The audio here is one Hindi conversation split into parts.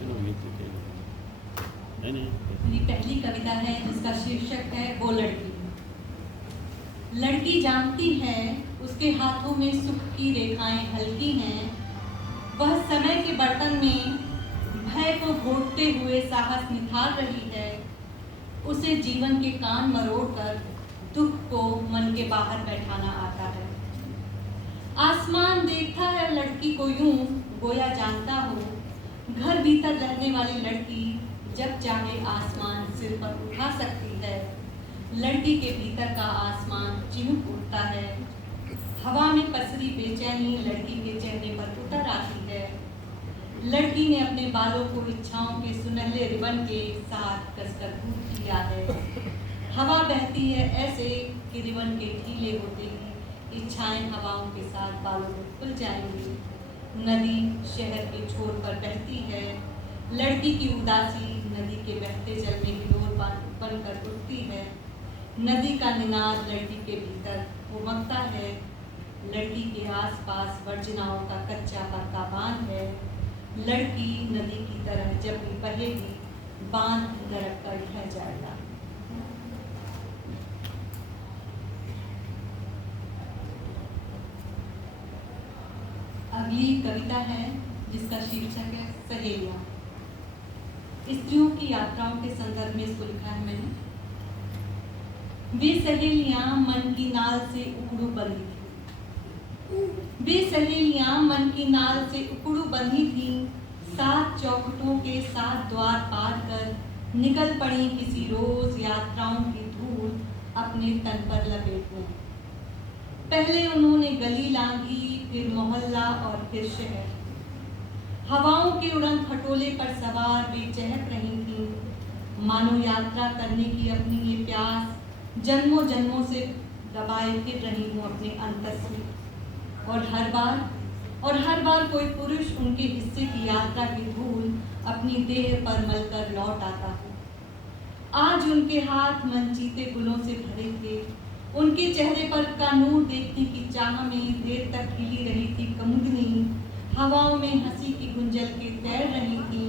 मेरी पहली कविता है जिसका शीर्षक है वो लड़की। लड़की जानती है उसके हाथों में सुख की रेखाएं हल्की हैं। वह समय के बर्तन में भय को घोटते हुए साहस निखार रही है। उसे जीवन के कान मरोड़कर दुख को मन के बाहर बैठाना आता है। आसमान देखता है लड़की को यूं गोया जानता हो। घर भीतर रहने वाली लड़की जब चाहे आसमान सिर पर उठा सकती है। लड़की के भीतर का आसमान चिहुक उठता है। हवा में पसरी बेचैनी लड़की के चेहरे पर उतर आती है। लड़की ने अपने बालों को इच्छाओं के सुनहले रिबन के साथ कसकर पूछ किया है। हवा बहती है ऐसे कि रिबन के ढीले होते ही इच्छाएं हवाओं के साथ बालों में खुल जाएंगी। नदी शहर के छोर पर बहती है। लड़की की उदासी नदी के बहते जल में हिलोर बनकर उठती है। नदी का निनाद लड़की के भीतर उमकता है। लड़की के आसपास वर्जनाओं का कच्चा पक्का बांध है। लड़की नदी की तरह जब भी बहेगी बांध दरक कर ढह जाएगा। अगली कविता है जिसका शीर्षक है सहेलियां। स्त्रियों की यात्राओं के संदर्भ में इसको लिखा है मैंने। वे सहेलियां मन की नाल से उकड़ू बंधी थी। वे सहेलियां मन की नाल से उकड़ू बंधी थी। 7 चौखटों के 7 द्वार पार कर निकल पड़ी किसी रोज यात्राओं की धूल अपने तन पर लपेटने। पहले उन्होंने गली लांघी, फिर मोहल्ला और फिर शहर। हवाओं के उड़न खटोले पर सवार वे चहक रही थीं। मानो यात्रा करने की अपनी ये प्यास जन्मों जन्मों से दबाए फिर रही हूँ अपने अंतस में। और हर बार कोई पुरुष उनके हिस्से की यात्रा की धूल अपनी देह पर मलकर लौट आता है। आज उनके हाथ मनचीते गुलों से भरे थे। उनके चेहरे पर का नूर देखने की चाह में देर तक खिली रही थी कमुदनी। हवाओं में हंसी की गुंजल के तैर रही थी।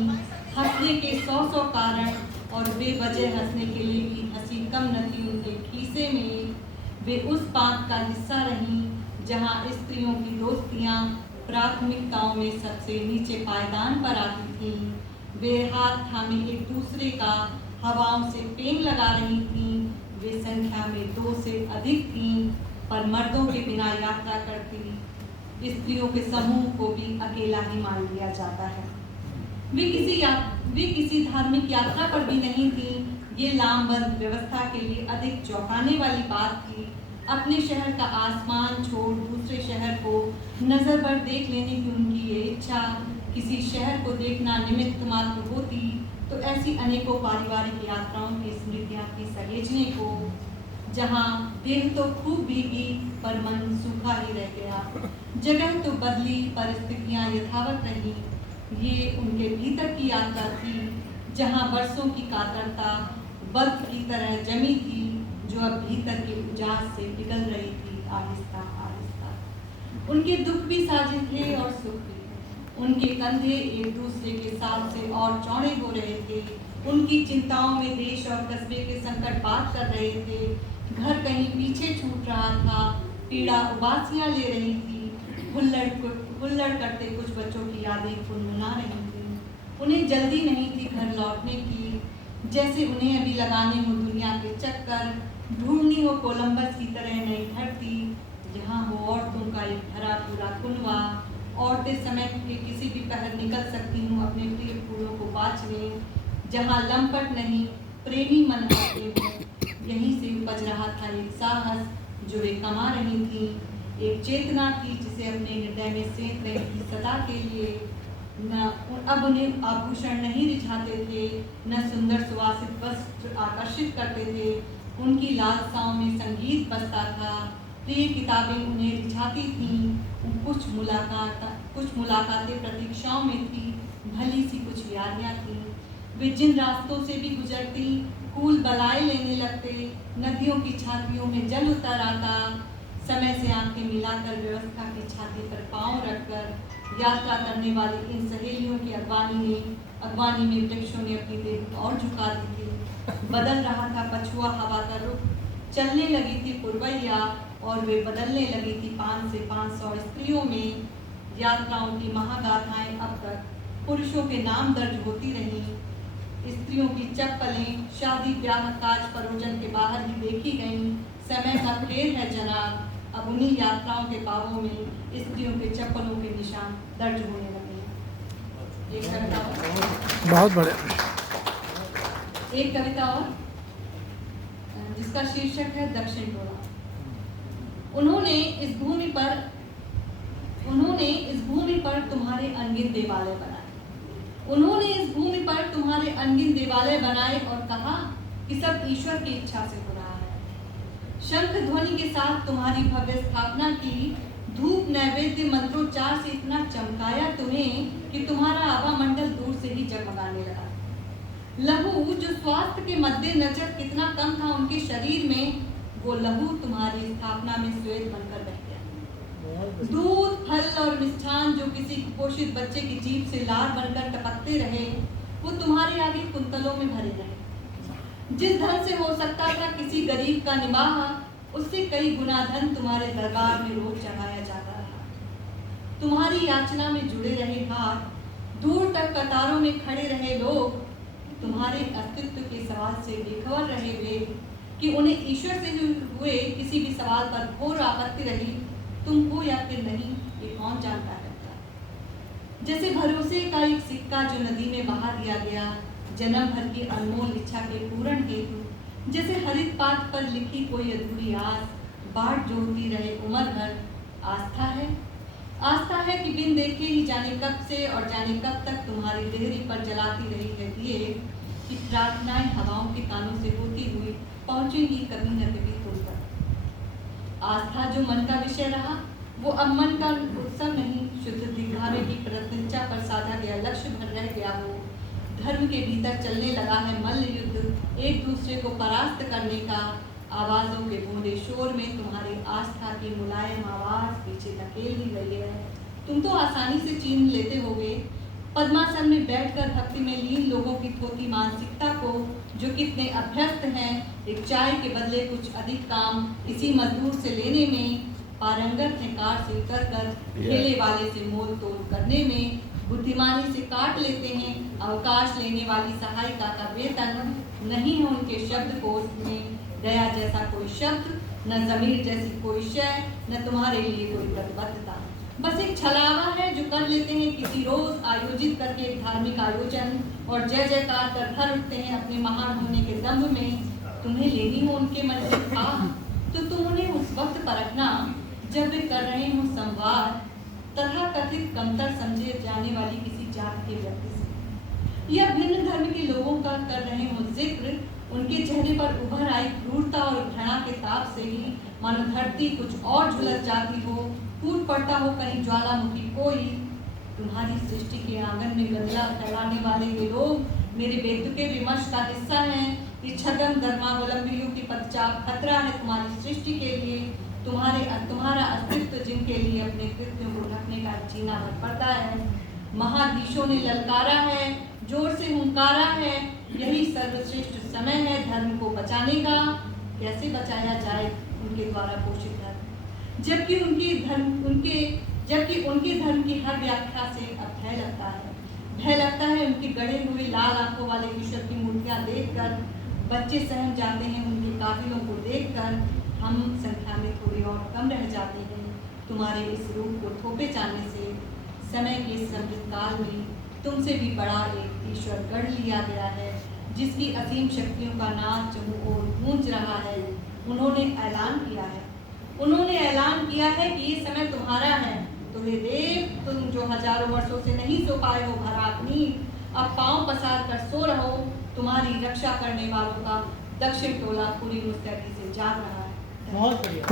हंसने के 100 कारण और बेवजह हंसने के लिए भी हंसी कम न थी उनके खीसे में। वे उस पाक का हिस्सा रहीं जहां स्त्रियों की दोस्तियां प्राथमिकताओं में सबसे नीचे पायदान पर आती थीं। वे हाथ थामे एक दूसरे का हवाओं से पेंग लगा रही थीं। वे संख्या में 2 से अधिक थीं, पर मर्दों के बिना यात्रा करती स्त्रियों के समूह को भी अकेला ही मान लिया जाता है। वे किसी धार्मिक यात्रा पर भी नहीं थीं। ये लामबंद व्यवस्था के लिए अधिक चौंकाने वाली बात थी। अपने शहर का आसमान छोड़ दूसरे शहर को नजर भर देख लेने की उनकी ये इच्छा किसी शहर को देखना निमित्त मात्र होती तो ऐसी अनेकों पारिवारिक यात्राओं की स्मृतियां थी सहेजने को, जहां देह तो खूब भीगी पर मन सूखा ही रह गया। जगह तो बदली, परिस्थितियां यथावत रही। ये उनके भीतर की यात्रा थी जहां वर्षों की कातरता बर्फ की तरह जमी थी जो अब भीतर के उजास से पिघल रही थी आहिस्ता आहिस्ता। उनके दुख भी साझे थे और सुख भी। उनके कंधे एक दूसरे के साथ से और चौड़े हो रहे थे। उनकी चिंताओं में देश और कस्बे के संकट बात कर रहे थे। घर कहीं पीछे छूट रहा था। पीड़ा उबासियां ले रही थी। हुल्लड़ करते कुछ बच्चों की यादें गुनगुना रही थी। उन्हें जल्दी नहीं थी घर लौटने की, जैसे उन्हें अभी लगाने हो दुनिया के चक्कर, ढूंढनी हो कोलंबस की तरह नई धरती जहाँ हो औरतों का एक भरा पूरा कुनवा। औरतें समय के किसी भी पहर निकल सकती हूँ अपने प्रिय फूलों को बाँचने, जहाँ लंपट नहीं प्रेमी मन आते हैं। यहीं से उपज रहा था एक साहस जो वे कमा रही थी। एक चेतना थी जिसे अपने हृदय में सेंक रही थी सदा के लिए। न अब उन्हें आभूषण नहीं रिझाते थे, न सुंदर सुवासित वस्त्र आकर्षित करते थे। उनकी लालसाओं में संगीत बजता था। प्रिय किताबें उन्हें रिझाती थीं। कुछ मुलाकातें प्रतीक्षाओं में थी। भली सी कुछ यारियां थीं। वे जिन रास्तों से भी गुजरती फूल बलाए लेने लगते। नदियों की छातियों में जल उतर आता। समय से आंखें मिलाकर व्यवस्था की छाती पर पांव रखकर यात्रा करने वाली इन सहेलियों की अगवानी में वृक्षों ने अपनी देह और झुका दी थी। बदल रहा था पछुआ हवा का रुख, चलने लगी थी पुरवैया और वे बदलने लगी थी 500 से 500 स्त्रियों में। यात्राओं की महागाथाएं अब तक पुरुषों के नाम दर्ज होती रही। स्त्रियों की चप्पलें शादी ब्याह काज परोजन के बाहर ही देखी गईं। समय का फेर है जनाब, अब उन्हीं यात्राओं के पावों में स्त्रियों के चप्पलों के निशान दर्ज होने लगे हैं। एक कविता और, बहुत बढ़िया। एक कविता और जिसका शीर्षक है दक्षिण टोला। उन्होंने इस भूमि पर तुम्हारे अनगिन देवालय बनाए। उन्होंने इस भूमि पर तुम्हारे अनगिन देवालय बनाए और कहा कि सब ईश्वर की इच्छा से हो रहा है। शंख ध्वनि के साथ तुम्हारी भव्य स्थापना की। धूप नैवेद्य मंत्रोच्चार से इतना चमकाया तुम्हें कि तुम्हारा आवामंडल दूर से ही जगमगाने लगा। लहू जो स्वास्थ्य के मद्देनजर कितना कम था उनके शरीर में, वो लहू तुम्हारी स्थापना में श्वेत बनकर बह गया। दूध फल और मिष्ठान जो किसी कुपोषित बच्चे की जीभ से लार बनकर टपकते रहे, वो तुम्हारे आगे कुंतलों में भरे रहे। जिस धन से हो सकता था किसी गरीब का निवाह, उससे कई गुना धन तुम्हारे दरबार में रोज चढ़ाया जाता रहा। तुम्हारी याचना में जुड़े रहे हाथ, दूर तक कतारों में खड़े रहे लोग, तुम्हारे अस्तित्व के सवाल से बेखबर रहे वे कि उन्हें ईश्वर से हुए किसी भी सवाल पर घोर आपत्ति रही। तुम हो या फिर नहीं, ये कौन जानता रहता। जैसे भरोसे का एक सिक्का जो नदी में बहा दिया गया, जन्म भर की अनमोल इच्छा के पूर्ण हेतु। जैसे हरित पात पर लिखी कोई अधूरी आस, बाट जोड़ती रहे उम्र भर। आस्था है कि बिन देखे ही जाने कब से और जाने कब तक तुम्हारी देहरी पर जलाती रही है दिए कि प्रार्थनाएं हवाओं के कानों से होती हुई पहुंचेंगी कभी न कभी तुम तक। आस्था जो मन का विषय रहा, वो अब मन का उत्सव नहीं, शुद्ध दिखावे की प्रतिज्ञा पर साधा गया लक्ष्य भर रह गया हो। धर्म के भीतर चलने लगा है मल्ल युद्ध, एक दूसरे को परास्त करने का। आवाजों के बूंदे शोर में तुम्हारी आस्था की मुलायम आवाज पीछे धकेल दी गई है। तुम तो आसानी से छीन लेते होगे पद्मासन में बैठकर भक्ति में लीन लोगों की थोती मानसिकता को, जो कितने अभ्यस्त हैं एक चाय के बदले कुछ अधिक काम इसी मजदूर से लेने में, पारंगत हैं कार से उतरकर ठेले वाले से मोल तोल करने में, बुद्धिमानी से काट लेते हैं अवकाश लेने वाली सहायिका का वेतन। नहीं है उनके शब्दकोश में दया जैसा कोई शब्द, न जमीर जैसी कोई शय, न तुम्हारे लिए कोई प्रतिबद्धता। बस एक छलावा है जो कर लेते हैं किसी रोज आयोजित करके एक धार्मिक आयोजन और जय जयकार कर भर उठते हैं अपने महान होने के दम्भ में। तुम्हें लेनी हो उनके मन से आह, तो तुम उन्हें उस वक्त परखना जब वे कर रहे हो संवाद तथा कथित कमतर समझे जाने वाली किसी जात के व्यक्ति से, या भिन्न धर्म के लोगों का कर रहे हो जिक्र। उनके चेहरे पर उभर आई क्रूरता और घृणा के ताप से ही मानो धरती कुछ और झुलस जाती हो, फूट पड़ता हो कहीं ज्वालामुखी कोई। तुम्हारी सृष्टि के आंगन में गंदला फैलाने वाले ये लोग मेरे बेतुके विमर्श का हिस्सा हैं। ये छद्म धर्मावलंबियों की पदचाप खतरा है तुम्हारी सृष्टि के लिए। तुम्हारा अस्तित्व जिनके लिए अपने कृत्यों को ढकने का जीना भर पड़ता है। महाधीशों ने ललकारा है, जोर से हुंकारा है, यही सर्वश्रेष्ठ समय है धर्म को बचाने का। कैसे बचाया जाए उनके द्वारा पोषित धर्म, जबकि उनके धर्म की हर व्याख्या से अब भय लगता है उनके गड़े हुए लाल आंखों वाले ईश्वर की मूर्तियां देखकर। बच्चे सहम जाते हैं उनके काफिलों को देखकर। हम संख्या में थोड़े और कम रह जाते हैं तुम्हारे इस रूप को थोपे जाने से। समय के संगीत काल में तुमसे भी बड़ा एक ईश्वर गढ़ लिया गया है, जिसकी असीम शक्तियों का नाच चहुं ओर गूंज रहा है। उन्होंने ऐलान किया है कि ये समय तुम्हारा है। तो हे देव, तुम जो हजारों वर्षों से नहीं सो पाए हो भरात नींद, अब पांव पसार कर सो रहो। तुम्हारी रक्षा करने वालों का दक्षिण टोला पूरी मुस्तैदी से जाग रहा है। बहुत बढ़िया।